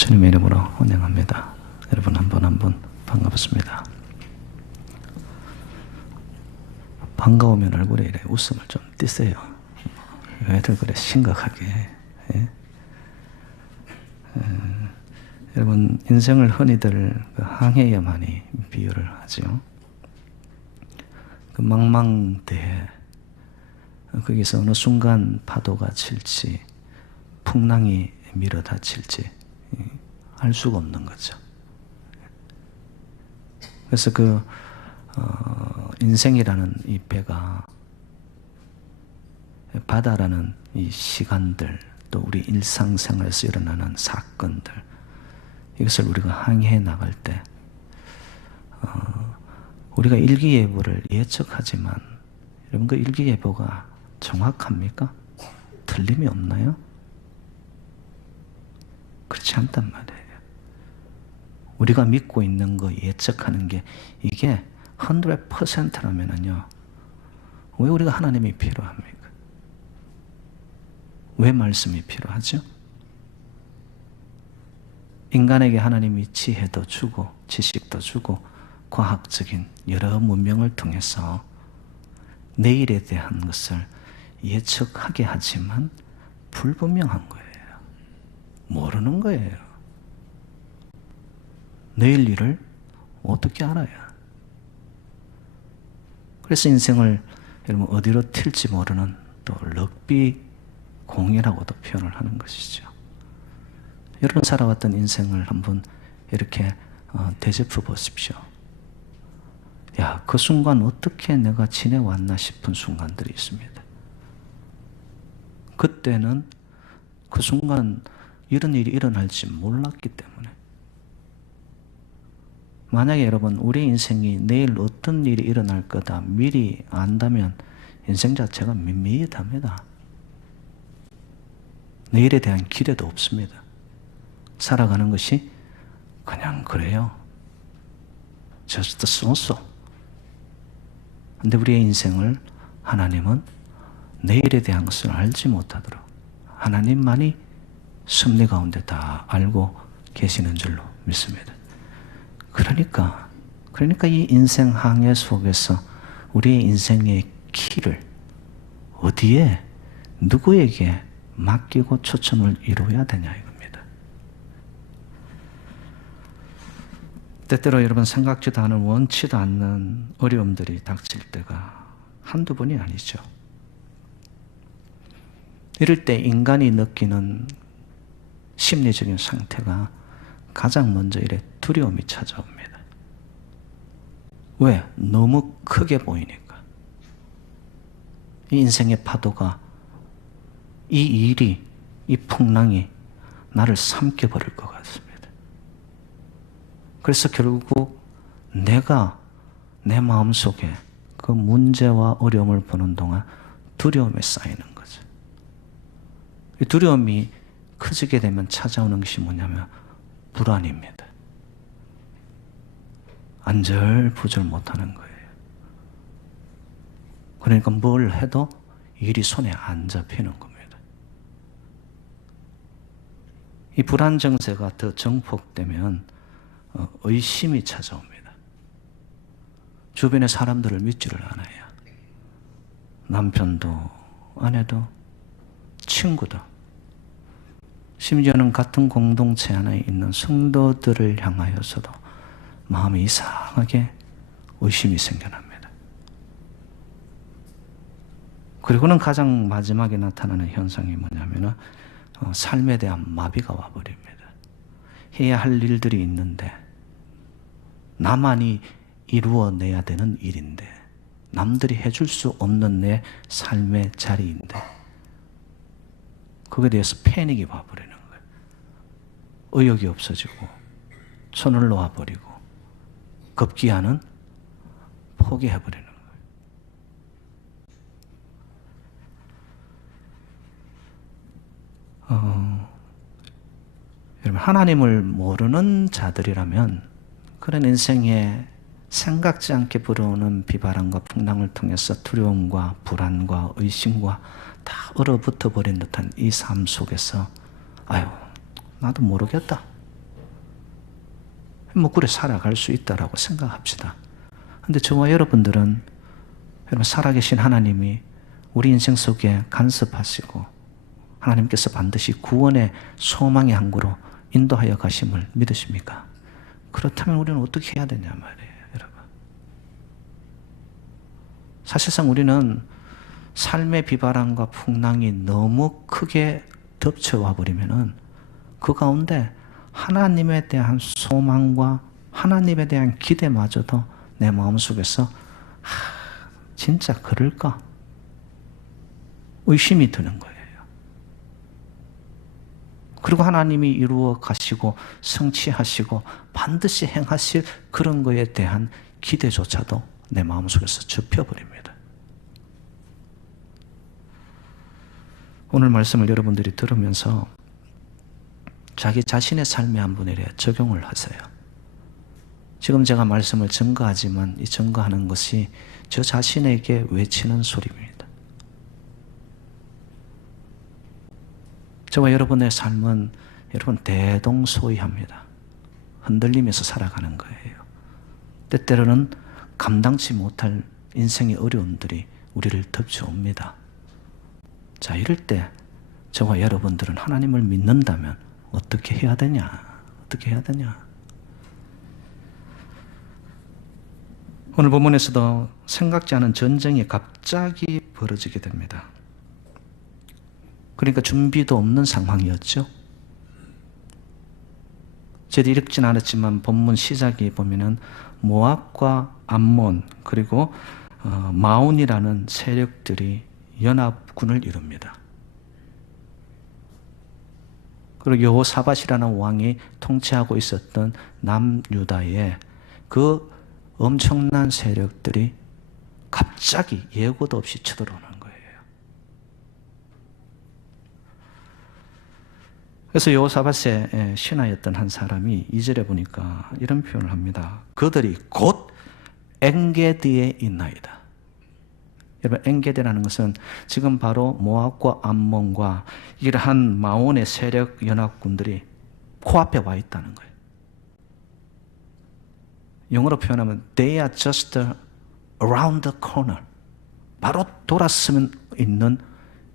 주님의 이름으로 환영합니다. 여러분 한 분 반갑습니다. 반가우면 얼굴에 이래 웃음을 좀 띠세요. 왜들 그래 심각하게. 예? 여러분 인생을 흔히들 그 항해에 많이 비유를 하죠. 그 망망대해 거기서 어느 순간 파도가 칠지 풍랑이 밀어닥칠지 알 수가 없는 거죠. 그래서 인생이라는 이 배가 바다라는 이 시간들 또 우리 일상생활에서 일어나는 사건들 이것을 우리가 항해해 나갈 때 우리가 일기예보를 예측하지만 여러분 그 일기예보가 정확합니까? 틀림이 없나요? 그렇지 않단 말이에요. 우리가 믿고 있는 거 예측하는 게 이게 100%라면은요 왜 우리가 하나님이 필요합니까? 왜 말씀이 필요하죠? 인간에게 하나님이 지혜도 주고 지식도 주고 과학적인 여러 문명을 통해서 내일에 대한 것을 예측하게 하지만 불분명한 거예요. 모르는 거예요. 내일 일을 어떻게 알아요? 그래서 인생을 여러분 어디로 튈지 모르는 또 럭비 공이라고도 표현을 하는 것이죠. 여러분 살아왔던 인생을 한번 이렇게 되짚어 보십시오. 야, 그 순간 어떻게 내가 지내왔나 싶은 순간들이 있습니다. 그때는 그 순간 이런 일이 일어날지 몰랐기 때문에 만약에 여러분 우리 인생이 내일 어떤 일이 일어날 거다 미리 안다면 인생 자체가 밋밋합니다. 내일에 대한 기대도 없습니다. 살아가는 것이 그냥 그래요. Just so. 근데 우리의 인생을 하나님은 내일에 대한 것을 알지 못하도록 하나님만이 섭리 가운데 다 알고 계시는 줄로 믿습니다. 그러니까 이 인생 항해 속에서 우리의 인생의 키를 어디에 누구에게 맡기고 초점을 이루어야 되냐 이겁니다. 때때로 여러분 생각지도 않은 원치도 않는 어려움들이 닥칠 때가 한두 번이 아니죠. 이럴 때 인간이 느끼는 심리적인 상태가 가장 먼저 이래 두려움이 찾아옵니다. 왜? 너무 크게 보이니까. 이 인생의 파도가 이 일이 이 풍랑이 나를 삼켜버릴 것 같습니다. 그래서 결국 내가 내 마음속에 그 문제와 어려움을 보는 동안 두려움에 쌓이는 거죠. 이 두려움이 커지게 되면 찾아오는 것이 뭐냐면 불안입니다. 안절부절 못하는 거예요. 그러니까 뭘 해도 일이 손에 안 잡히는 겁니다. 이 불안 증세가 더 증폭되면 의심이 찾아옵니다. 주변의 사람들을 믿지를 않아요. 남편도 아내도 친구도 심지어는 같은 공동체 안에 있는 성도들을 향하여서도 마음이 이상하게 의심이 생겨납니다. 그리고는 가장 마지막에 나타나는 현상이 뭐냐면 삶에 대한 마비가 와버립니다. 해야 할 일들이 있는데 나만이 이루어내야 되는 일인데 남들이 해줄 수 없는 내 삶의 자리인데 거기에 대해서 패닉이 와버리는 거예요. 의욕이 없어지고 손을 놓아버리고 급기야는 포기해버리는 거예요. 여러분 하나님을 모르는 자들이라면 그런 인생에 생각지 않게 불어오는 비바람과 풍랑을 통해서 두려움과 불안과 의심과 다 얼어붙어 버린 듯한 이 삶 속에서 아유 나도 모르겠다 뭐 그래 살아갈 수 있다라고 생각합시다. 근데 저와 여러분들은 여러분 살아계신 하나님이 우리 인생 속에 간섭하시고 하나님께서 반드시 구원의 소망의 항구로 인도하여 가심을 믿으십니까? 그렇다면 우리는 어떻게 해야 되냐 말이에요, 여러분. 사실상 우리는 삶의 비바람과 풍랑이 너무 크게 덮쳐와 버리면은 그 가운데 하나님에 대한 소망과 하나님에 대한 기대마저도 내 마음속에서 진짜 그럴까? 의심이 드는 거예요. 그리고 하나님이 이루어 가시고 성취하시고 반드시 행하실 그런 거에 대한 기대조차도 내 마음속에서 접혀버립니다. 오늘 말씀을 여러분들이 들으면서 자기 자신의 삶에 한번 이래 적용을 하세요. 지금 제가 말씀을 증거하지만 이 증거하는 것이 저 자신에게 외치는 소리입니다. 저와 여러분의 삶은 여러분 대동소이합니다. 흔들리면서 살아가는 거예요. 때때로는 감당치 못할 인생의 어려움들이 우리를 덮쳐옵니다. 자, 이럴 때 저와 여러분들은 하나님을 믿는다면 어떻게 해야 되냐? 어떻게 해야 되냐? 오늘 본문에서도 생각지 않은 전쟁이 갑자기 벌어지게 됩니다. 그러니까 준비도 없는 상황이었죠. 저도 읽진 않았지만 본문 시작에 보면은 모압과 암몬 그리고 마온이라는 세력들이 연합군을 이룹니다. 그리고 여호사밧이라는 왕이 통치하고 있었던 남유다에 그 엄청난 세력들이 갑자기 예고도 없이 쳐들어오는 거예요. 그래서 여호사밧의 신하였던 한 사람이 2절에 보니까 이런 표현을 합니다. 그들이 곧 엔게디에 있나이다. 여러분, 엔게디라는 것은 지금 바로 모압과 암몬과 이러한 마온의 세력 연합군들이 코앞에 와 있다는 거예요. 영어로 표현하면 they are just around the corner. 바로 돌아서면 있는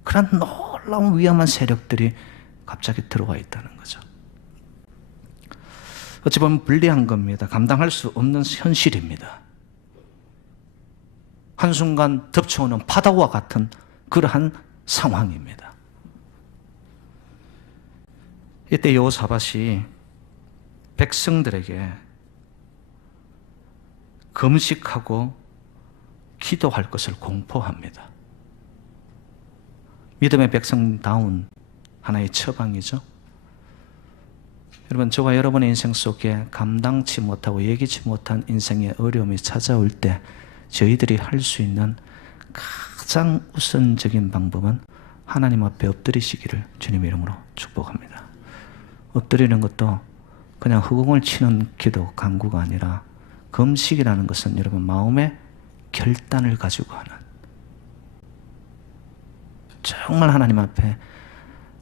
그런 놀라운 위험한 세력들이 갑자기 들어와 있다는 거죠. 어찌 보면 불리한 겁니다. 감당할 수 없는 현실입니다. 한순간 덮쳐오는 파도와 같은 그러한 상황입니다. 이때 여호사밧이 백성들에게 금식하고 기도할 것을 공포합니다. 믿음의 백성다운 하나의 처방이죠. 여러분, 저와 여러분의 인생 속에 감당치 못하고 예기치 못한 인생의 어려움이 찾아올 때 저희들이 할 수 있는 가장 우선적인 방법은 하나님 앞에 엎드리시기를 주님의 이름으로 축복합니다. 엎드리는 것도 그냥 허공을 치는 기도, 간구가 아니라 금식이라는 것은 여러분 마음의 결단을 가지고 하는, 정말 하나님 앞에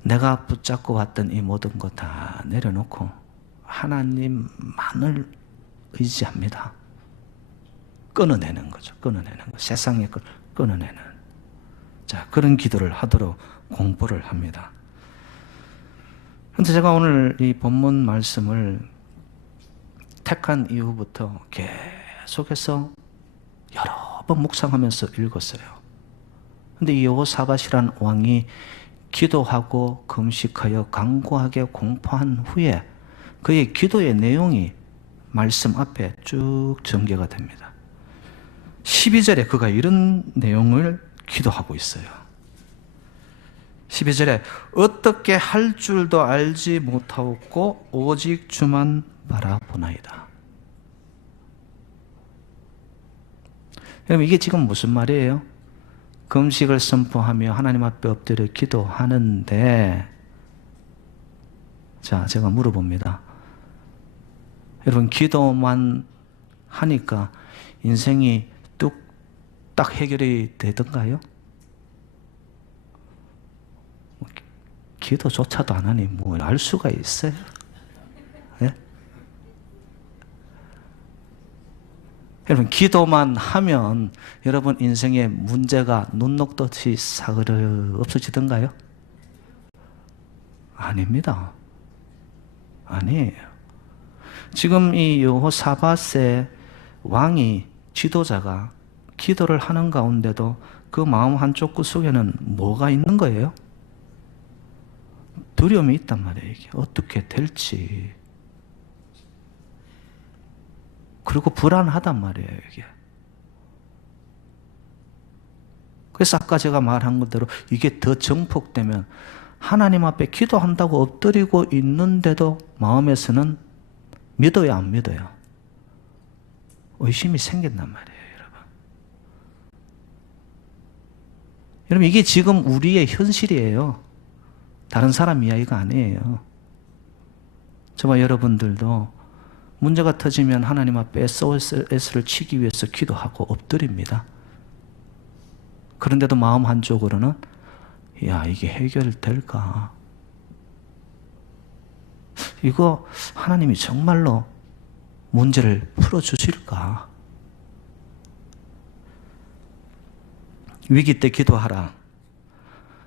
내가 붙잡고 왔던 이 모든 것 다 내려놓고 하나님만을 의지합니다. 끊어내는 거죠. 끊어내는 거. 세상의 걸 끊어내는. 자, 그런 기도를 하도록 공부를 합니다. 그런데 제가 오늘 이 본문 말씀을 택한 이후부터 계속해서 여러 번 묵상하면서 읽었어요. 그런데 이 여호사밧이라는 왕이 기도하고 금식하여 간구하게 공포한 후에 그의 기도의 내용이 말씀 앞에 쭉 전개가 됩니다. 12절에 그가 이런 내용을 기도하고 있어요. 12절에 어떻게 할 줄도 알지 못하고 오직 주만 바라보나이다. 여러분, 이게 지금 무슨 말이에요? 금식을 선포하며 하나님 앞에 엎드려 기도하는데, 자, 제가 물어봅니다. 여러분, 기도만 하니까 인생이 뚝딱 해결이 되던가요? 기도조차도 안 하니 뭘 알 수가 있어요? 예? 여러분, 기도만 하면 여러분 인생의 문제가 눈 녹듯이 사그르 없어지던가요? 아닙니다. 아니에요. 지금 이 여호사밧의 왕이, 지도자가 기도를 하는 가운데도 그 마음 한쪽 구석에는 뭐가 있는 거예요? 두려움이 있단 말이에요. 이게 어떻게 될지. 그리고 불안하단 말이에요, 이게. 그래서 아까 제가 말한 것대로 이게 더 정폭되면 하나님 앞에 기도한다고 엎드리고 있는데도 마음에서는 믿어요, 안 믿어요? 의심이 생긴단 말이에요, 여러분. 여러분, 이게 지금 우리의 현실이에요. 다른 사람 이야기가 아니에요. 저와 여러분들도 문제가 터지면 하나님 앞에 SOS를 치기 위해서 기도하고 엎드립니다. 그런데도 마음 한쪽으로는 야, 이게 해결될까? 이거 하나님이 정말로 문제를 풀어주실까? 위기 때 기도하라.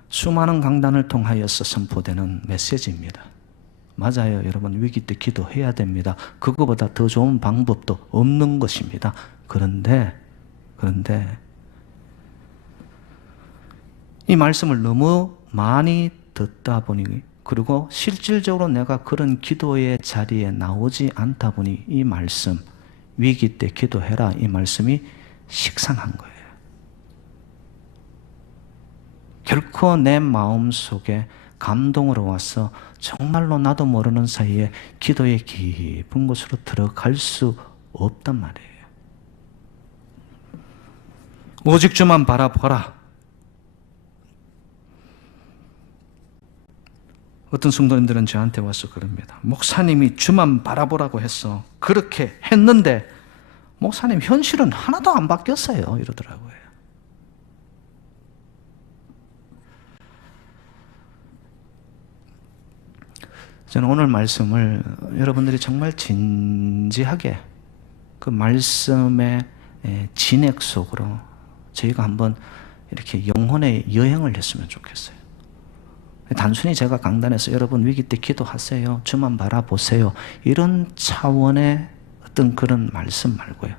수많은 강단을 통하여서 선포되는 메시지입니다. 맞아요, 여러분. 위기 때 기도해야 됩니다. 그거보다 더 좋은 방법도 없는 것입니다. 그런데 이 말씀을 너무 많이 듣다 보니, 그리고 실질적으로 내가 그런 기도의 자리에 나오지 않다 보니 이 말씀, 위기 때 기도해라, 이 말씀이 식상한 거예요. 결코 내 마음 속에 감동으로 와서 정말로 나도 모르는 사이에 기도의 깊은 곳으로 들어갈 수 없단 말이에요. 오직 주만 바라보라. 어떤 성도님들은 저한테 와서 그럽니다. 목사님이 주만 바라보라고 했어. 그렇게 했는데 목사님, 현실은 하나도 안 바뀌었어요, 이러더라고요. 저는 오늘 말씀을 여러분들이 정말 진지하게 그 말씀의 진액 속으로 저희가 한번 이렇게 영혼의 여행을 했으면 좋겠어요. 단순히 제가 강단에서 여러분 위기 때 기도하세요, 주만 바라보세요, 이런 차원의 어떤 그런 말씀 말고요.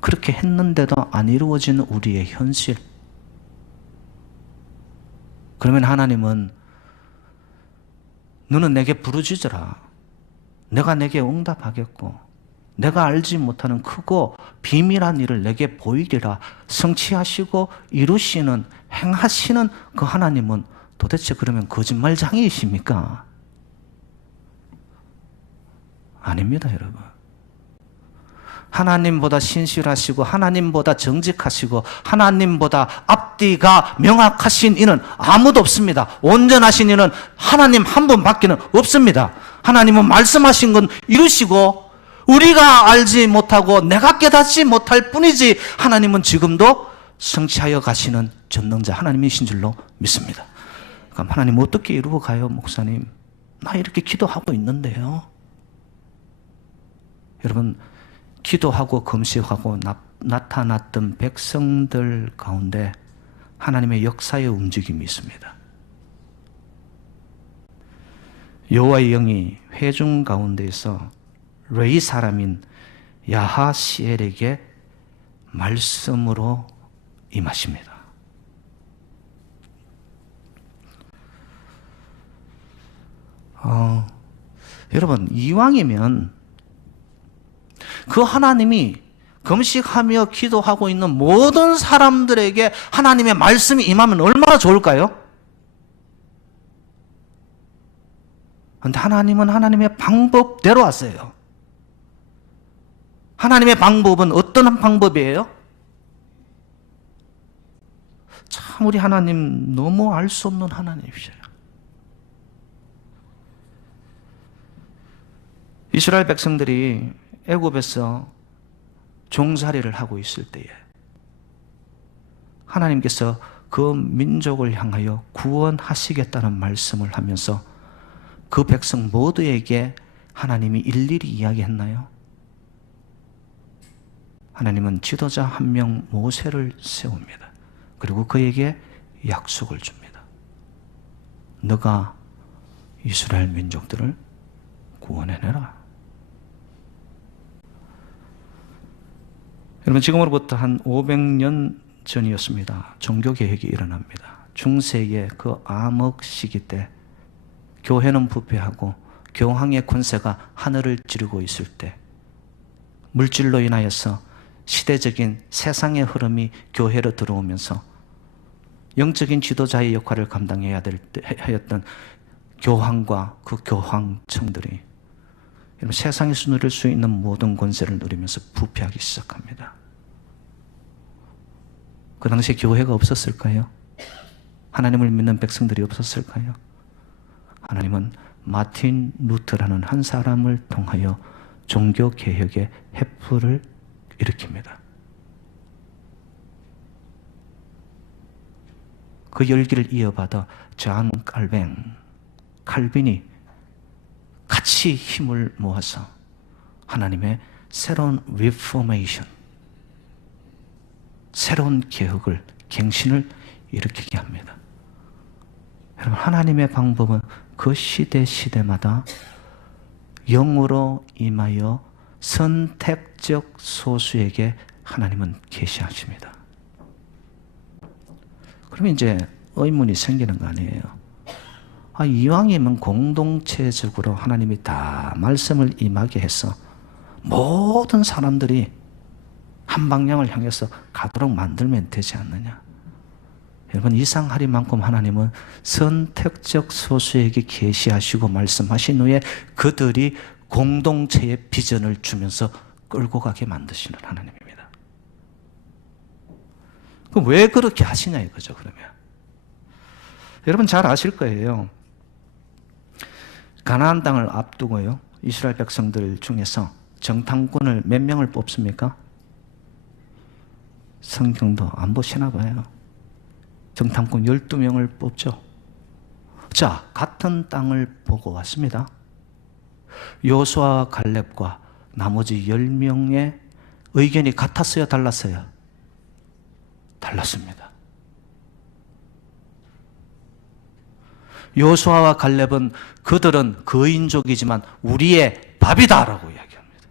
그렇게 했는데도 안 이루어지는 우리의 현실. 그러면 하나님은 너는 내게 부르짖으라. 내가 내게 응답하겠고 내가 알지 못하는 크고 비밀한 일을 내게 보이리라. 성취하시고 이루시는, 행하시는 그 하나님은 도대체 그러면 거짓말장이이십니까? 아닙니다, 여러분. 하나님보다 신실하시고 하나님보다 정직하시고 하나님보다 앞뒤가 명확하신 이는 아무도 없습니다. 온전하신 이는 하나님 한 분밖에는 없습니다. 하나님은 말씀하신 건 이루시고 우리가 알지 못하고 내가 깨닫지 못할 뿐이지 하나님은 지금도 성취하여 가시는 전능자 하나님이신 줄로 믿습니다. 그럼 하나님 어떻게 이루어 가요, 목사님? 나 이렇게 기도하고 있는데요. 여러분, 기도하고 금식하고 나타났던 백성들 가운데 하나님의 역사의 움직임이 있습니다. 여호와의 영이 회중 가운데에서 레이 사람인 야하시엘에게 말씀으로 임하십니다. 여러분, 이왕이면 그 하나님이 금식하며 기도하고 있는 모든 사람들에게 하나님의 말씀이 임하면 얼마나 좋을까요? 그런데 하나님은 하나님의 방법대로 하세요. 하나님의 방법은 어떤 방법이에요? 참 우리 하나님 너무 알 수 없는 하나님이셔요. 이스라엘 백성들이 애굽에서 종살이를 하고 있을 때에 하나님께서 그 민족을 향하여 구원하시겠다는 말씀을 하면서 그 백성 모두에게 하나님이 일일이 이야기했나요? 하나님은 지도자 한 명 모세를 세웁니다. 그리고 그에게 약속을 줍니다. 너가 이스라엘 민족들을 구원해내라. 여러분, 지금으로부터 한 500년 전이었습니다. 종교개혁이 일어납니다. 중세의 그 암흑 시기 때 교회는 부패하고 교황의 권세가 하늘을 찌르고 있을 때 물질로 인하여서 시대적인 세상의 흐름이 교회로 들어오면서 영적인 지도자의 역할을 감당해야 하였던 교황과 그 교황청들이 세상에서 누릴 수 있는 모든 권세를 누리면서 부패하기 시작합니다. 그 당시에 교회가 없었을까요? 하나님을 믿는 백성들이 없었을까요? 하나님은 마틴 루터라는 한 사람을 통하여 종교개혁의 해프를 일으킵니다. 그 열기를 이어받아 존 칼빈이 같이 힘을 모아서 하나님의 새로운 리포메이션, 새로운 개혁을, 갱신을 일으키게 합니다. 여러분, 하나님의 방법은 그 시대마다 영으로 임하여 선택적 소수에게 하나님은 계시하십니다. 그러면 이제 의문이 생기는 거 아니에요? 이왕이면 공동체적으로 하나님이 다 말씀을 임하게 해서 모든 사람들이 한 방향을 향해서 가도록 만들면 되지 않느냐? 여러분, 이상하리만큼 하나님은 선택적 소수에게 계시하시고 말씀하신 후에 그들이 공동체의 비전을 주면서 끌고 가게 만드시는 하나님입니다. 그럼 왜 그렇게 하시냐 이거죠, 그러면. 여러분 잘 아실 거예요. 가나안 땅을 앞두고요, 이스라엘 백성들 중에서 정탐꾼을 몇 명을 뽑습니까? 성경도 안 보시나 봐요. 정탐꾼 12명을 뽑죠. 자, 같은 땅을 보고 왔습니다. 여호수아와 갈렙과 나머지 10명의 의견이 같았어요, 달랐어요? 달랐습니다. 여호수아와 갈렙은 그들은 거인족이지만 우리의 밥이다라고 이야기합니다.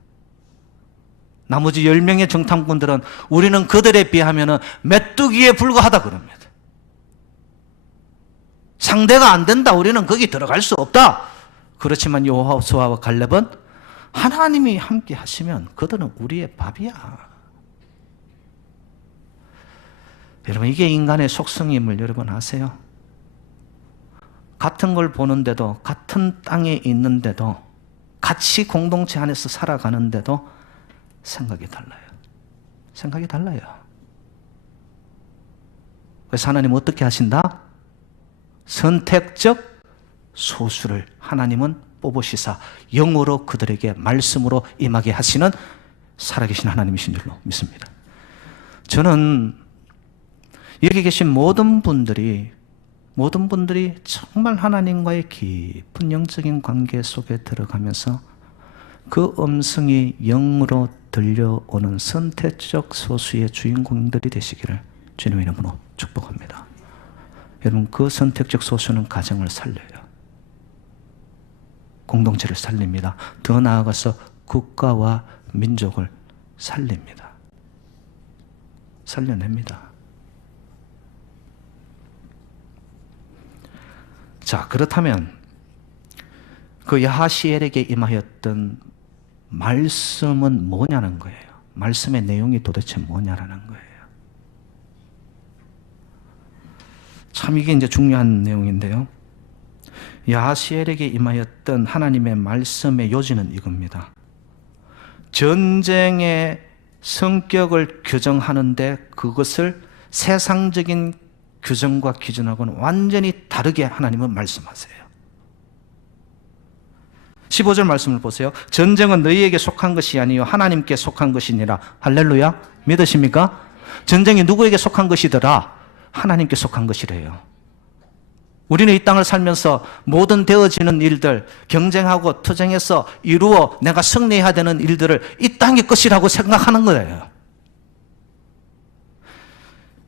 나머지 10명의 정탐꾼들은 우리는 그들에 비하면 메뚜기에 불과하다 그럽니다. 상대가 안 된다, 우리는 거기 들어갈 수 없다. 그렇지만 여호수아와 갈렙은 하나님이 함께 하시면 그들은 우리의 밥이야. 여러분, 이게 인간의 속성임을 여러분 아세요? 같은 걸 보는데도, 같은 땅에 있는데도, 같이 공동체 안에서 살아가는데도 생각이 달라요. 생각이 달라요. 그래서 하나님은 어떻게 하신다? 선택적 소수를 하나님은 뽑으시사 영으로 그들에게 말씀으로 임하게 하시는 살아계신 하나님이신 줄로 믿습니다. 저는 여기 계신 모든 분들이 정말 하나님과의 깊은 영적인 관계 속에 들어가면서 그 음성이 영으로 들려오는 선택적 소수의 주인공들이 되시기를 주님의 이름으로 축복합니다. 여러분, 그 선택적 소수는 가정을 살려요. 공동체를 살립니다. 더 나아가서 국가와 민족을 살립니다. 살려냅니다. 자, 그렇다면 그 야하시엘에게 임하였던 말씀은 뭐냐는 거예요. 말씀의 내용이 도대체 뭐냐라는 거예요. 참 이게 이제 중요한 내용인데요. 야하시엘에게 임하였던 하나님의 말씀의 요지는 이겁니다. 전쟁의 성격을 규정하는데 그것을 세상적인 규정과 기준하고는 완전히 다르게 하나님은 말씀하세요. 15절 말씀을 보세요. 전쟁은 너희에게 속한 것이 아니요 하나님께 속한 것이니라. 할렐루야. 믿으십니까? 전쟁이 누구에게 속한 것이더라? 하나님께 속한 것이래요. 우리는 이 땅을 살면서 모든 되어지는 일들, 경쟁하고 투쟁해서 이루어 내가 승리해야 되는 일들을 이 땅의 것이라고 생각하는 거예요.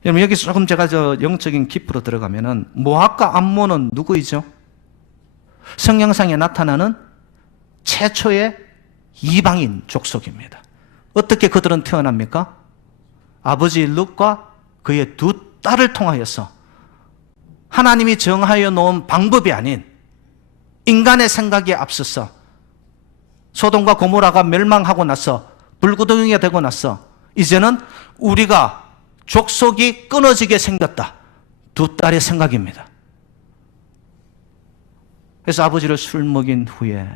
여러분 여기서 조금 제가 영적인 깊이로 들어가면은 모압과 암몬은 누구이죠? 성경상에 나타나는 최초의 이방인 족속입니다. 어떻게 그들은 태어납니까? 아버지 룻과 그의 두 딸을 통하여서 하나님이 정하여 놓은 방법이 아닌 인간의 생각에 앞서서 소돔과 고모라가 멸망하고 나서 불구덩이가 되고 나서 이제는 우리가 족속이 끊어지게 생겼다. 두 딸의 생각입니다. 그래서 아버지를 술 먹인 후에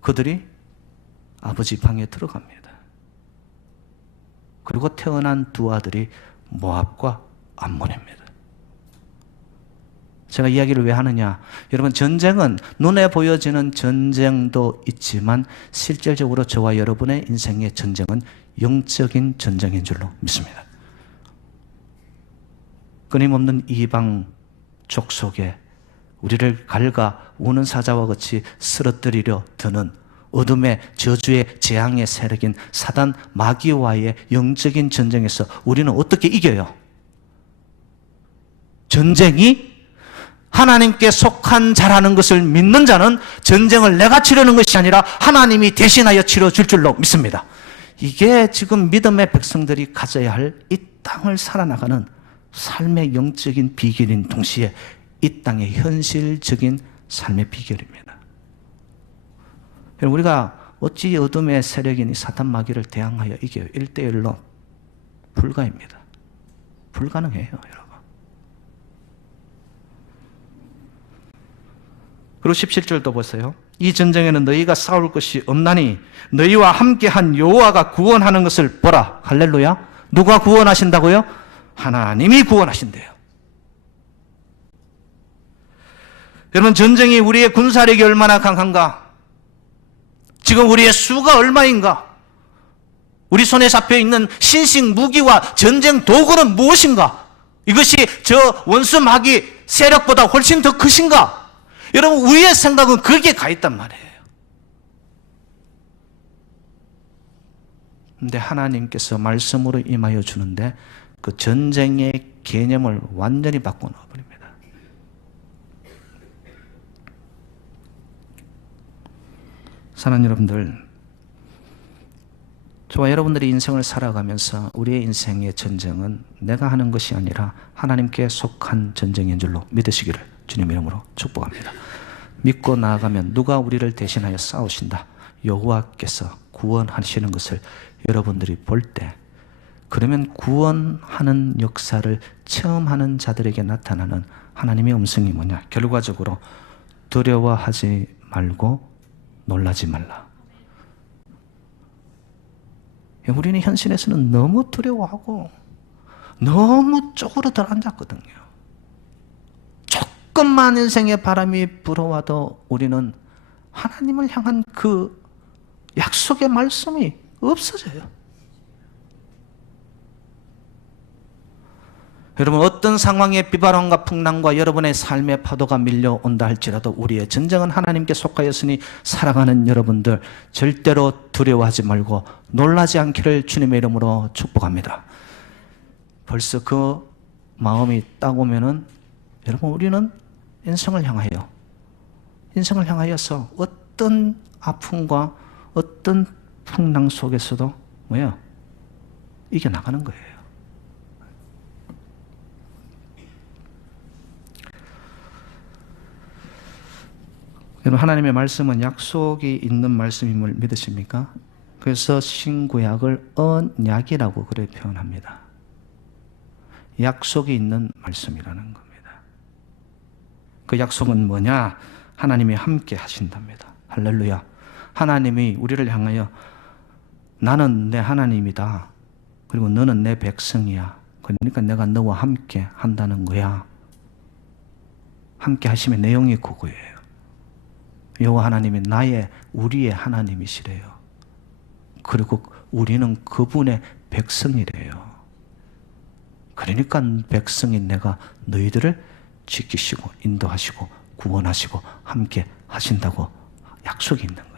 그들이 아버지 방에 들어갑니다. 그리고 태어난 두 아들이 모압과 암몬입니다. 제가 이야기를 왜 하느냐? 여러분, 전쟁은 눈에 보여지는 전쟁도 있지만 실질적으로 저와 여러분의 인생의 전쟁은 영적인 전쟁인 줄로 믿습니다. 끊임없는 이방 족속에 우리를 갉아 우는 사자와 같이 쓰러뜨리려 드는 어둠의 저주의 재앙의 세력인 사단 마귀와의 영적인 전쟁에서 우리는 어떻게 이겨요? 전쟁이 하나님께 속한 자라는 것을 믿는 자는 전쟁을 내가 치르는 것이 아니라 하나님이 대신하여 치러줄 줄로 믿습니다. 이게 지금 믿음의 백성들이 가져야 할 이 땅을 살아나가는 삶의 영적인 비결인 동시에 이 땅의 현실적인 삶의 비결입니다. 우리가 어찌 어둠의 세력인 이 사탄 마귀를 대항하여 이겨요? 1대1로 불가입니다. 불가능해요, 여러분. 그리고 17절도 보세요. 이 전쟁에는 너희가 싸울 것이 없나니 너희와 함께한 여호와가 구원하는 것을 보라. 할렐루야. 누가 구원하신다고요? 하나님이 구원하신대요. 여러분, 전쟁이 우리의 군사력이 얼마나 강한가? 지금 우리의 수가 얼마인가? 우리 손에 잡혀있는 신식 무기와 전쟁 도구는 무엇인가? 이것이 저 원수 마귀 세력보다 훨씬 더 크신가? 여러분, 우리의 생각은 거기에 가 있단 말이에요. 근데 하나님께서 말씀으로 임하여 주는데 그 전쟁의 개념을 완전히 바꿔 놓아버립니다. 사랑하는 여러분들, 저와 여러분들이 인생을 살아가면서 우리의 인생의 전쟁은 내가 하는 것이 아니라 하나님께 속한 전쟁인 줄로 믿으시기를 주님 이름으로 축복합니다. 믿고 나아가면 누가 우리를 대신하여 싸우신다. 여호와께서 구원하시는 것을 여러분들이 볼 때, 그러면 구원하는 역사를 처음 하는 자들에게 나타나는 하나님의 음성이 뭐냐? 결과적으로 두려워하지 말고 놀라지 말라. 우리는 현실에서는 너무 두려워하고 너무 쪼그러들 앉았거든요. 조금만 인생의 바람이 불어와도 우리는 하나님을 향한 그 약속의 말씀이 없어져요. 여러분, 어떤 상황의 비바람과 풍랑과 여러분의 삶의 파도가 밀려온다 할지라도 우리의 전쟁은 하나님께 속하였으니 살아가는 여러분들 절대로 두려워하지 말고 놀라지 않기를 주님의 이름으로 축복합니다. 벌써 그 마음이 딱 오면은 여러분, 우리는 인생을 향하여서 어떤 아픔과 어떤 풍랑 속에서도 뭐예요? 이겨나가는 거예요. 여러분, 하나님의 말씀은 약속이 있는 말씀임을 믿으십니까? 그래서 신구약을 언약이라고 그렇게 표현합니다. 약속이 있는 말씀이라는 겁니다. 그 약속은 뭐냐? 하나님이 함께 하신답니다. 할렐루야. 하나님이 우리를 향하여 나는 내 하나님이다. 그리고 너는 내 백성이야. 그러니까 내가 너와 함께 한다는 거야. 함께 하심의 내용이 그거예요. 여호와 하나님이 우리의 하나님이시래요. 그리고 우리는 그분의 백성이래요. 그러니까 백성인 내가 너희들을 지키시고 인도하시고 구원하시고 함께 하신다고 약속이 있는 거예요.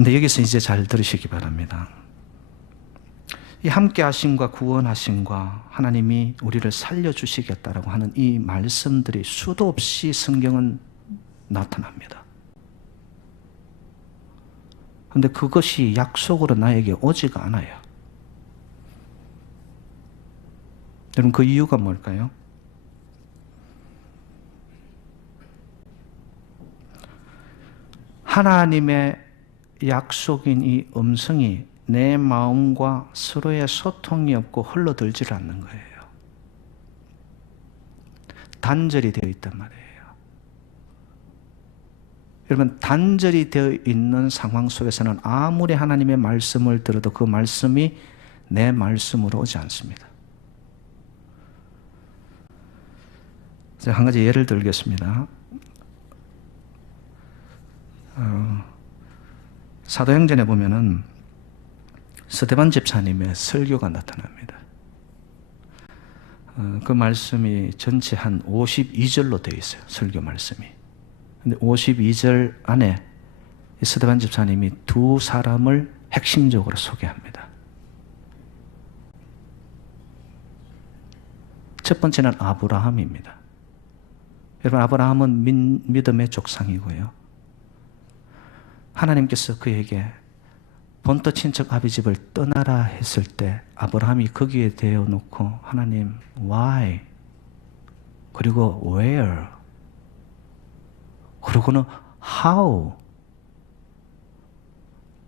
근데 여기서 이제 잘 들으시기 바랍니다. 이 함께 하심과 구원하심과 하나님이 우리를 살려주시겠다라고 하는 이 말씀들이 수도 없이 성경은 나타납니다. 근데 그것이 약속으로 나에게 오지가 않아요. 여러분, 그 이유가 뭘까요? 하나님의 약속인 이 음성이 내 마음과 서로의 소통이 없고 흘러들지를 않는 거예요. 단절이 되어 있단 말이에요. 여러분, 단절이 되어 있는 상황 속에서는 아무리 하나님의 말씀을 들어도 그 말씀이 내 말씀으로 오지 않습니다. 제가 한 가지 예를 들겠습니다. 사도행전에 보면은 스데반 집사님의 설교가 나타납니다. 그 말씀이 전체 한 52절로 되어 있어요. 설교 말씀이. 근데 52절 안에 스데반 집사님이 두 사람을 핵심적으로 소개합니다. 첫 번째는 아브라함입니다. 여러분, 아브라함은 믿음의 족상이고요. 하나님께서 그에게 본토 친척 아비 집을 떠나라 했을 때 아브라함이 거기에 대어 놓고 하나님, why? 그리고 where? 그리고는 how?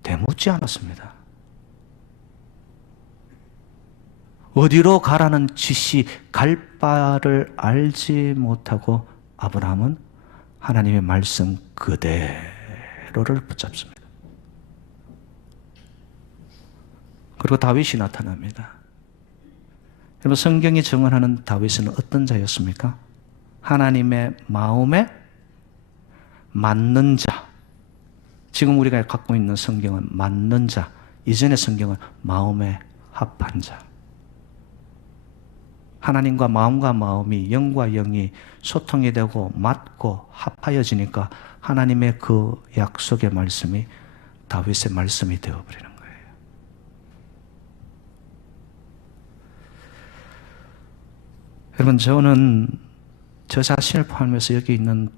되묻지 않았습니다. 어디로 가라는 지시, 갈 바를 알지 못하고 아브라함은 하나님의 말씀 그대로를 붙잡습니다. 그리고 다윗이 나타납니다. 여러분, 성경이 증언하는 다윗은 어떤 자였습니까? 하나님의 마음에 맞는 자. 지금 우리가 갖고 있는 성경은 맞는 자. 이전의 성경은 마음에 합한 자. 하나님과 마음이, 영과 영이 소통이 되고 맞고 합하여지니까 하나님의 그 약속의 말씀이 다윗의 말씀이 되어버리는 거예요. 여러분, 저는 저 자신을 포함해서 여기 있는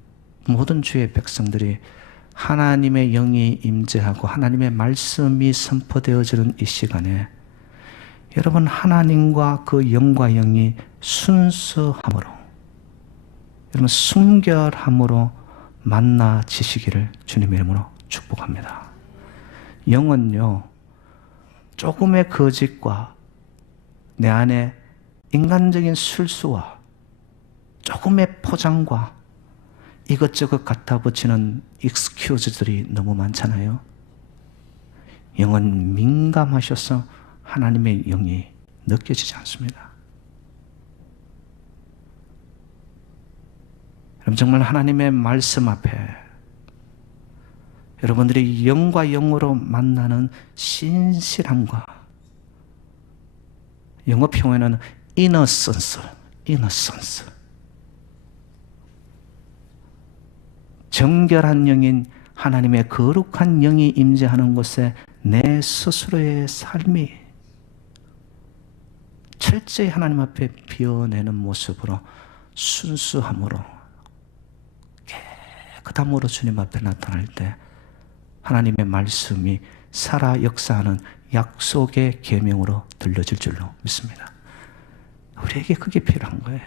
모든 주의 백성들이 하나님의 영이 임재하고 하나님의 말씀이 선포되어지는 이 시간에 여러분, 하나님과 그 영과 영이 순수함으로, 여러분, 순결함으로 만나지시기를 주님의 이름으로 축복합니다. 영은요, 조금의 거짓과 내 안에 인간적인 실수와 조금의 포장과 이것저것 갖다 붙이는 익스큐즈들이 너무 많잖아요. 영은 민감하셔서 하나님의 영이 느껴지지 않습니다. 여러분, 정말 하나님의 말씀 앞에 여러분들이 영과 영으로 만나는 신실함과, 영어 표현은 innocence, 정결한 영인 하나님의 거룩한 영이 임재하는 곳에 내 스스로의 삶이 철저히 하나님 앞에 비워내는 모습으로 순수함으로 깨끗함으로 주님 앞에 나타날 때 하나님의 말씀이 살아 역사하는 약속의 계명으로 들려질 줄로 믿습니다. 우리에게 그게 필요한 거예요.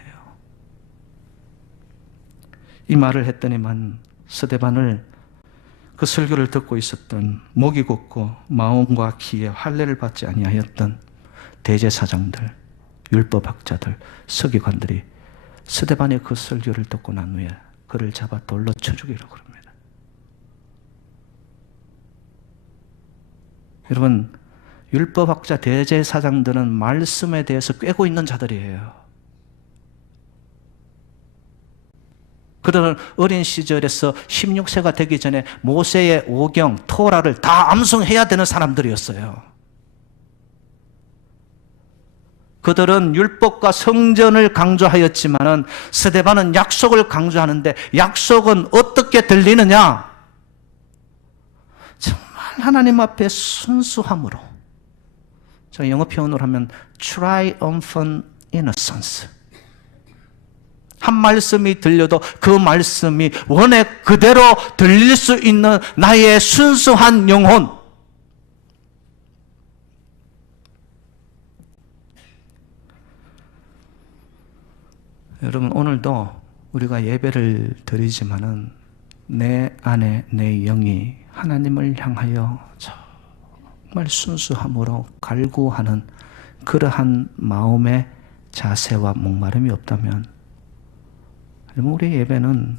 이 말을 했더니만 스데반을, 그 설교를 듣고 있었던 목이 곧고 마음과 귀에 할례를 받지 아니하였던 대제사장들, 율법학자들, 서기관들이 스데반의 그 설교를 듣고 난 후에 그를 잡아 돌로 쳐 죽이라고 합니다. 여러분, 율법학자 대제사장들은 말씀에 대해서 꿰고 있는 자들이에요. 그들은 어린 시절에서 16세가 되기 전에 모세의 오경, 토라를 다 암송해야 되는 사람들이었어요. 그들은 율법과 성전을 강조하였지만은 스데반은 약속을 강조하는데 약속은 어떻게 들리느냐? 정말 하나님 앞에 순수함으로, 제가 영어 표현으로 하면 triumphant innocence, 한 말씀이 들려도 그 말씀이 원래 그대로 들릴 수 있는 나의 순수한 영혼, 여러분 오늘도 우리가 예배를 드리지만은 내 안에 내 영이 하나님을 향하여 정말 순수함으로 갈구하는 그러한 마음의 자세와 목마름이 없다면, 여러분 우리 예배는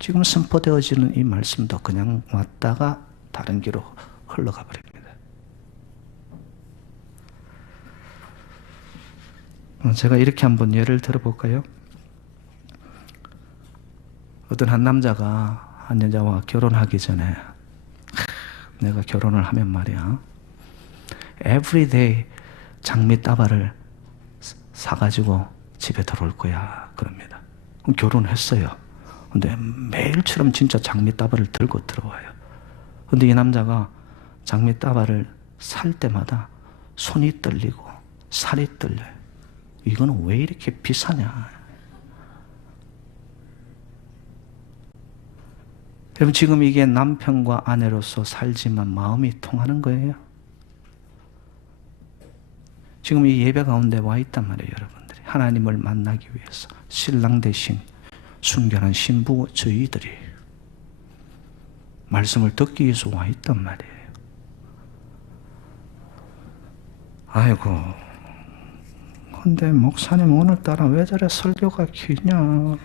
지금 선포되어지는 이 말씀도 그냥 왔다가 다른 길로 흘러가 버립니다. 제가 이렇게 한번 예를 들어볼까요? 어떤 한 남자가 한 여자와 결혼하기 전에, 내가 결혼을 하면 말이야, everyday 장미 따발을 사가지고 집에 들어올 거야 그럽니다. 그럼 결혼했어요. 근데 매일처럼 진짜 장미 따발을 들고 들어와요. 근데 이 남자가 장미 따발을 살 때마다 손이 떨리고 살이 떨려요. 이거는 왜 이렇게 비싸냐? 여러분 지금 이게 남편과 아내로서 살지만 마음이 통하는 거예요. 지금 이 예배 가운데 와 있단 말이에요. 여러분들이 하나님을 만나기 위해서 신랑 대신 순결한 신부 저희들이 말씀을 듣기 위해서 와 있단 말이에요. 아이고, 근데 목사님 오늘따라 왜 저래 설교가 기냐?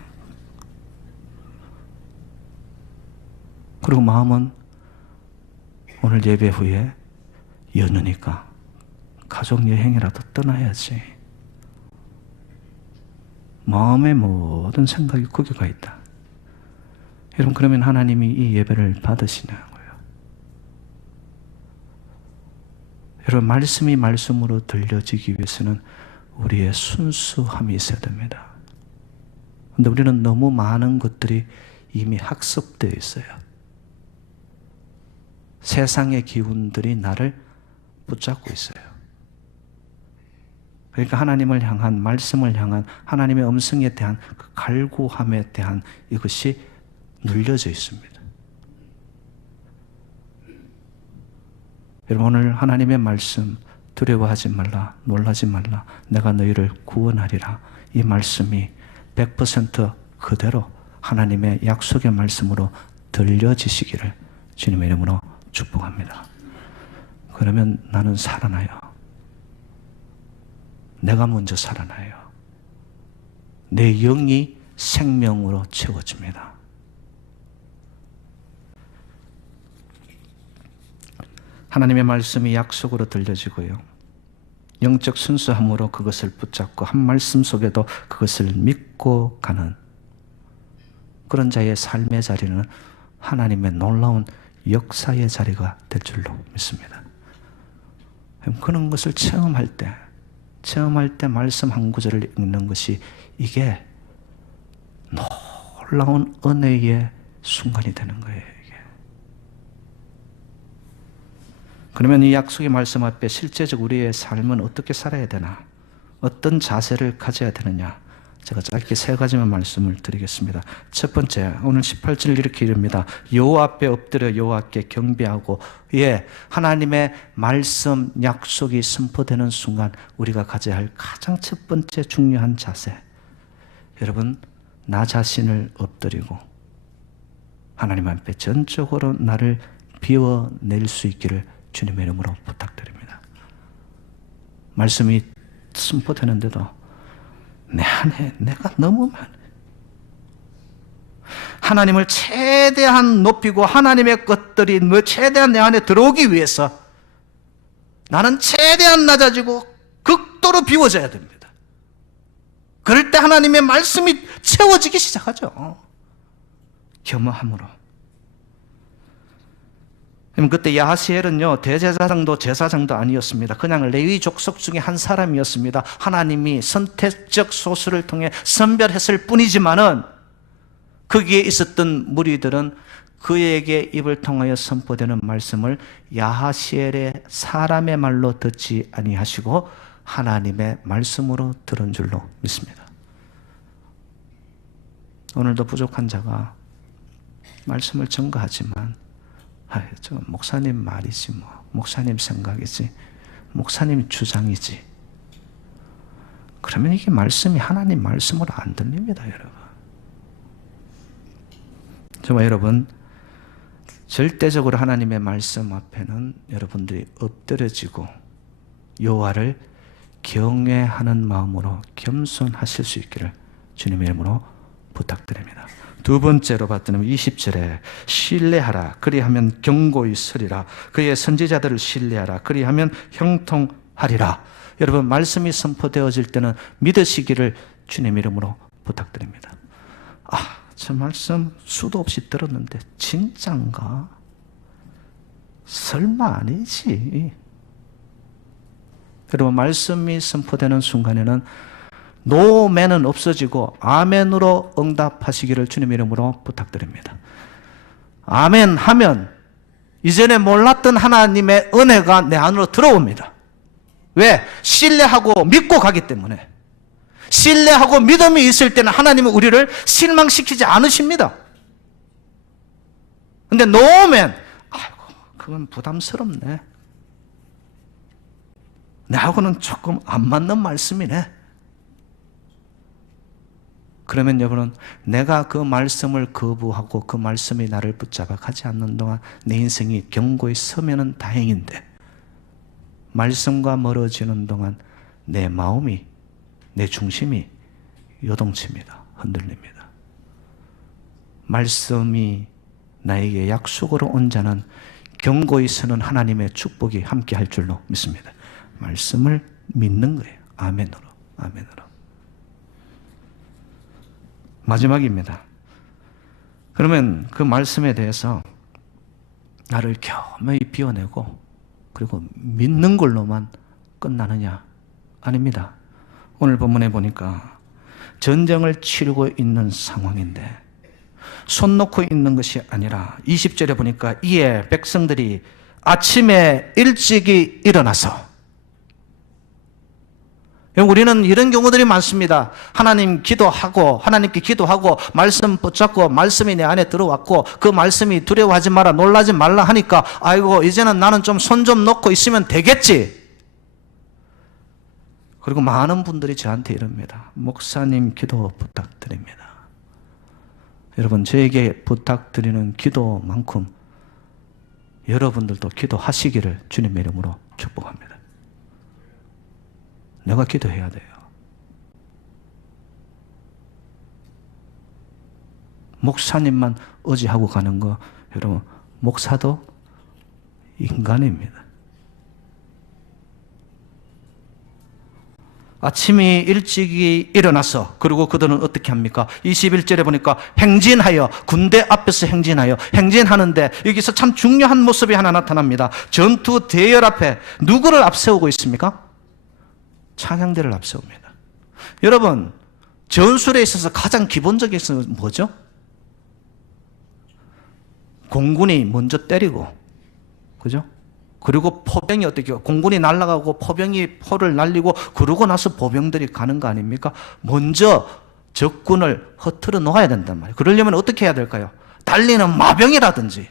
그리고 마음은 오늘 예배 후에 연휴니까 가족 여행이라도 떠나야지. 마음의 모든 생각이 거기 가 있다. 여러분 그러면 하나님이 이 예배를 받으시냐고요? 여러분 말씀이 말씀으로 들려지기 위해서는 우리의 순수함이 있어야 됩니다. 그런데 우리는 너무 많은 것들이 이미 학습되어 있어요. 세상의 기운들이 나를 붙잡고 있어요. 그러니까 하나님을 향한, 말씀을 향한 하나님의 음성에 대한 그 갈구함에 대한 이것이 눌려져 있습니다. 여러분 오늘 하나님의 말씀, 두려워하지 말라, 놀라지 말라, 내가 너희를 구원하리라, 이 말씀이 100% 그대로 하나님의 약속의 말씀으로 들려지시기를 주님의 이름으로 축복합니다. 그러면 나는 살아나요. 내가 먼저 살아나요. 내 영이 생명으로 채워집니다. 하나님의 말씀이 약속으로 들려지고요, 영적 순수함으로 그것을 붙잡고 한 말씀 속에도 그것을 믿고 가는 그런 자의 삶의 자리는 하나님의 놀라운 역사의 자리가 될 줄로 믿습니다. 그런 것을 체험할 때 말씀 한 구절을 읽는 것이 이게 놀라운 은혜의 순간이 되는 거예요. 이게. 그러면 이 약속의 말씀 앞에 실제적 우리의 삶은 어떻게 살아야 되나? 어떤 자세를 가져야 되느냐? 제가 짧게 세 가지만 말씀을 드리겠습니다. 첫 번째, 오늘 18절 이렇게 이릅니다. 여호와 앞에 엎드려 여호와께 경배하고, 하나님의 말씀 약속이 선포되는 순간 우리가 가져야 할 가장 첫 번째 중요한 자세, 여러분 나 자신을 엎드리고 하나님 앞에 전적으로 나를 비워낼 수 있기를 주님의 이름으로 부탁드립니다. 말씀이 선포되는데도 내 안에 내가 너무 많아. 하나님을 최대한 높이고 하나님의 것들이 최대한 내 안에 들어오기 위해서 나는 최대한 낮아지고 극도로 비워져야 됩니다. 그럴 때 하나님의 말씀이 채워지기 시작하죠. 겸허함으로. 그때 야하시엘은요, 대제사장도 제사장도 아니었습니다. 그냥 레위 족속 중에 한 사람이었습니다. 하나님이 선택적 소수를 통해 선별했을 뿐이지만은 거기에 있었던 무리들은 그에게 입을 통하여 선포되는 말씀을 야하시엘의 사람의 말로 듣지 아니하시고 하나님의 말씀으로 들은 줄로 믿습니다. 오늘도 부족한 자가 말씀을 증거하지만 저 목사님 말이지 뭐, 목사님 생각이지, 목사님 주장이지, 그러면 이게 말씀이 하나님 말씀으로 안 들립니다, 여러분. 정말 여러분, 절대적으로 하나님의 말씀 앞에는 여러분들이 엎드려지고 여호와를 경외하는 마음으로 겸손하실 수 있기를 주님의 이름으로 부탁드립니다. 두 번째로 봤더니 20절에 신뢰하라 그리하면 경고히 서리라, 그의 선지자들을 신뢰하라 그리하면 형통하리라. 여러분, 말씀이 선포되어질 때는 믿으시기를 주님 이름으로 부탁드립니다. 저 말씀 수도 없이 들었는데 진짠가? 설마 아니지? 여러분, 말씀이 선포되는 순간에는 노매는 없어지고 아멘으로 응답하시기를 주님 이름으로 부탁드립니다. 아멘 하면 이전에 몰랐던 하나님의 은혜가 내 안으로 들어옵니다. 왜? 신뢰하고 믿고 가기 때문에. 신뢰하고 믿음이 있을 때는 하나님은 우리를 실망시키지 않으십니다. 근데 놓으면 그건 부담스럽네, 나하고는 조금 안 맞는 말씀이네. 그러면 여러분은 내가 그 말씀을 거부하고 그 말씀이 나를 붙잡아 가지 않는 동안 내 인생이 경고에 서면은 다행인데, 말씀과 멀어지는 동안 내 마음이, 내 중심이 요동칩니다. 흔들립니다. 말씀이 나에게 약속으로 온 자는 경고에 서는 하나님의 축복이 함께 할 줄로 믿습니다. 말씀을 믿는 거예요. 아멘으로, 아멘으로. 마지막입니다. 그러면 그 말씀에 대해서 나를 겸허히 비워내고 그리고 믿는 걸로만 끝나느냐? 아닙니다. 오늘 본문에 보니까 전쟁을 치르고 있는 상황인데 손 놓고 있는 것이 아니라 20절에 보니까 이에 백성들이 아침에 일찍이 일어나서, 우리는 이런 경우들이 많습니다. 하나님 기도하고, 하나님께 기도하고 말씀 붙잡고 말씀이 내 안에 들어왔고 그 말씀이 두려워하지 마라, 놀라지 말라 하니까 아이고 이제는 나는 좀 손 좀 놓고 있으면 되겠지. 그리고 많은 분들이 저한테 이럽니다. 목사님 기도 부탁드립니다. 여러분, 저에게 부탁드리는 기도만큼 여러분들도 기도하시기를 주님의 이름으로 축복합니다. 내가 기도해야 돼요. 목사님만 의지하고 가는 거, 여러분, 목사도 인간입니다. 아침이 일찍이 일어나서, 그리고 그들은 어떻게 합니까? 21절에 보니까 행진하여, 군대 앞에서 행진하여, 행진하는데 여기서 참 중요한 모습이 하나 나타납니다. 전투 대열 앞에 누구를 앞세우고 있습니까? 찬양대를 앞세웁니다. 여러분, 전술에 있어서 가장 기본적인 것은 뭐죠? 공군이 먼저 때리고, 그죠? 그리고 포병이 어떻게, 공군이 날아가고 포병이 포를 날리고 그러고 나서 보병들이 가는 거 아닙니까? 먼저 적군을 허틀어 놓아야 된단 말이에요. 그러려면 어떻게 해야 될까요? 달리는 마병이라든지.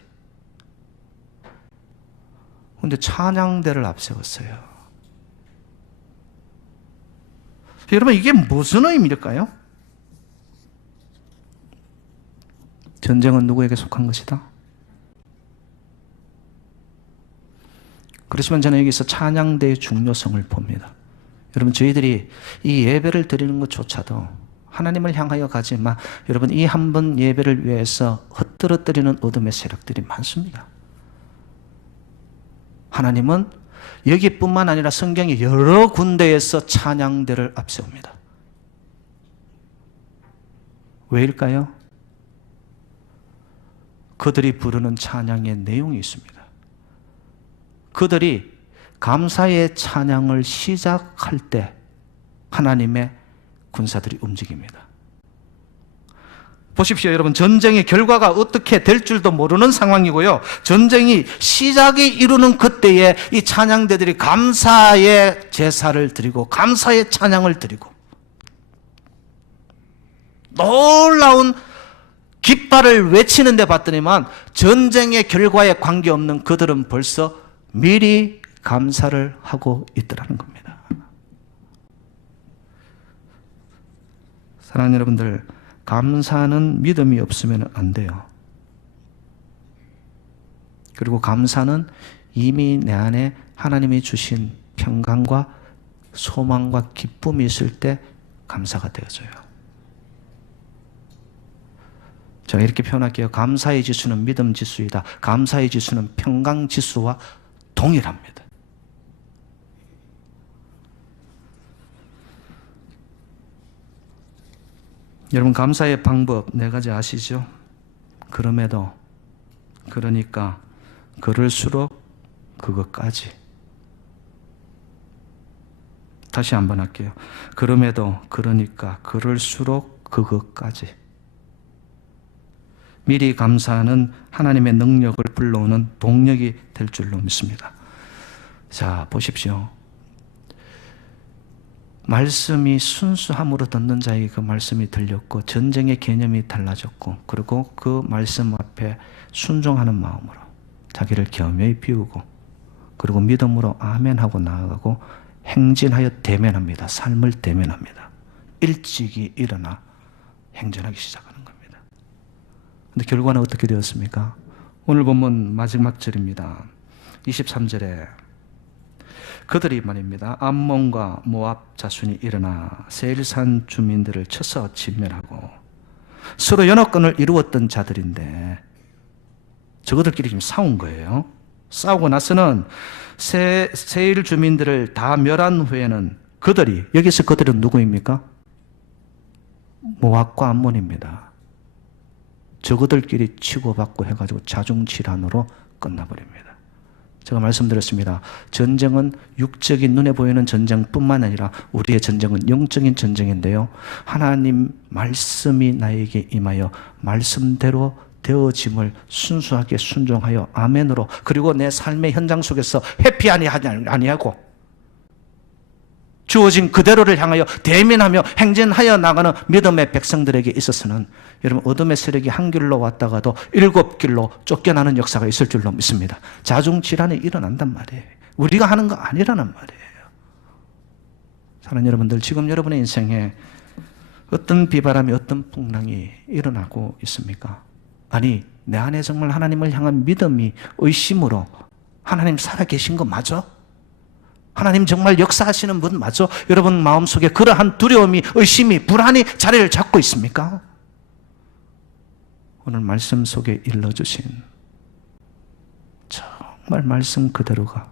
그런데 찬양대를 앞세웠어요. 여러분, 이게 무슨 의미일까요? 전쟁은 누구에게 속한 것이다? 그렇지만 저는 여기서 찬양대의 중요성을 봅니다. 여러분, 저희들이 이 예배를 드리는 것조차도 하나님을 향하여 가지만, 여러분, 이 한 번 예배를 위해서 흩뜨러뜨리는 어둠의 세력들이 많습니다. 하나님은 여기뿐만 아니라 성경의 여러 군데에서 찬양대를 앞세웁니다. 왜일까요? 그들이 부르는 찬양의 내용이 있습니다. 그들이 감사의 찬양을 시작할 때 하나님의 군사들이 움직입니다. 보십시오, 여러분. 전쟁의 결과가 어떻게 될 줄도 모르는 상황이고요. 전쟁이 시작이 이루는 그때에 이 찬양대들이 감사의 제사를 드리고 감사의 찬양을 드리고 놀라운 깃발을 외치는 데 봤더니만 전쟁의 결과에 관계없는 그들은 벌써 미리 감사를 하고 있더라는 겁니다. 사랑하는 여러분들, 감사는 믿음이 없으면 안 돼요. 그리고 감사는 이미 내 안에 하나님이 주신 평강과 소망과 기쁨이 있을 때 감사가 되어져요. 제가 이렇게 표현할게요. 감사의 지수는 믿음 지수이다. 감사의 지수는 평강 지수와 동일합니다. 여러분, 감사의 방법 네 가지 아시죠? 그럼에도, 그러니까, 그럴수록, 그것까지. 다시 한번 할게요. 그럼에도, 그러니까, 그럴수록, 그것까지. 미리 감사하는 하나님의 능력을 불러오는 동력이 될 줄로 믿습니다. 자, 보십시오. 말씀이 순수함으로 듣는 자에게 그 말씀이 들렸고 전쟁의 개념이 달라졌고 그리고 그 말씀 앞에 순종하는 마음으로 자기를 겸허히 비우고 그리고 믿음으로 아멘하고 나아가고 행진하여 대면합니다. 삶을 대면합니다. 일찍이 일어나 행진하기 시작하는 겁니다. 근데 결과는 어떻게 되었습니까? 오늘 본문 마지막 절입니다. 23절에 그들이 말입니다. 암몬과 모압 자손이 일어나 세일산 주민들을 쳐서 진멸하고 서로 연합군을 이루었던 자들인데 저들끼리 지금 싸운 거예요. 싸우고 나서는 세일 주민들을 다 멸한 후에는 그들이, 여기서 그들은 누구입니까? 모압과 암몬입니다. 저들끼리 치고받고 해가지고 자중질환으로 끝나버립니다. 제가 말씀드렸습니다. 전쟁은 육적인 눈에 보이는 전쟁뿐만 아니라 우리의 전쟁은 영적인 전쟁인데요. 하나님 말씀이 나에게 임하여 말씀대로 되어짐을 순수하게 순종하여 아멘으로 그리고 내 삶의 현장 속에서 회피 아니하고 주어진 그대로를 향하여 대면하며 행진하여 나가는 믿음의 백성들에게 있어서는 여러분 어둠의 세력이 한 길로 왔다가도 7길로 쫓겨나는 역사가 있을 줄로 믿습니다. 자중질환이 일어난단 말이에요. 우리가 하는 거 아니라는 말이에요. 사랑하는 여러분들, 지금 여러분의 인생에 어떤 비바람이 어떤 풍랑이 일어나고 있습니까? 아니, 내 안에 정말 하나님을 향한 믿음이 의심으로 하나님 살아계신 거 맞아? 하나님 정말 역사하시는 분 맞죠? 여러분 마음속에 그러한 두려움이, 의심이, 불안이 자리를 잡고 있습니까? 오늘 말씀 속에 일러주신 정말 말씀 그대로가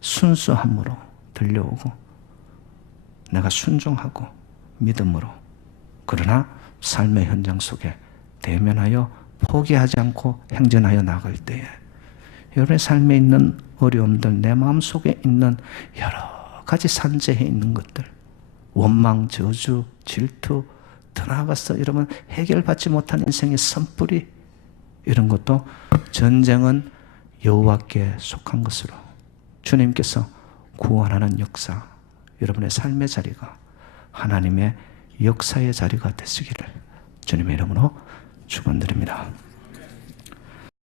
순수함으로 들려오고 내가 순종하고 믿음으로 그러나 삶의 현장 속에 대면하여 포기하지 않고 행진하여 나갈 때에 여러분의 삶에 있는 어려움들, 내 마음속에 있는 여러 가지 산재해 있는 것들, 원망, 저주, 질투, 더 나아가서 여러분 해결받지 못한 인생의 선뿌리, 이런 것도 전쟁은 여호와께 속한 것으로 주님께서 구원하는 역사, 여러분의 삶의 자리가 하나님의 역사의 자리가 되시기를 주님의 이름으로 축원드립니다.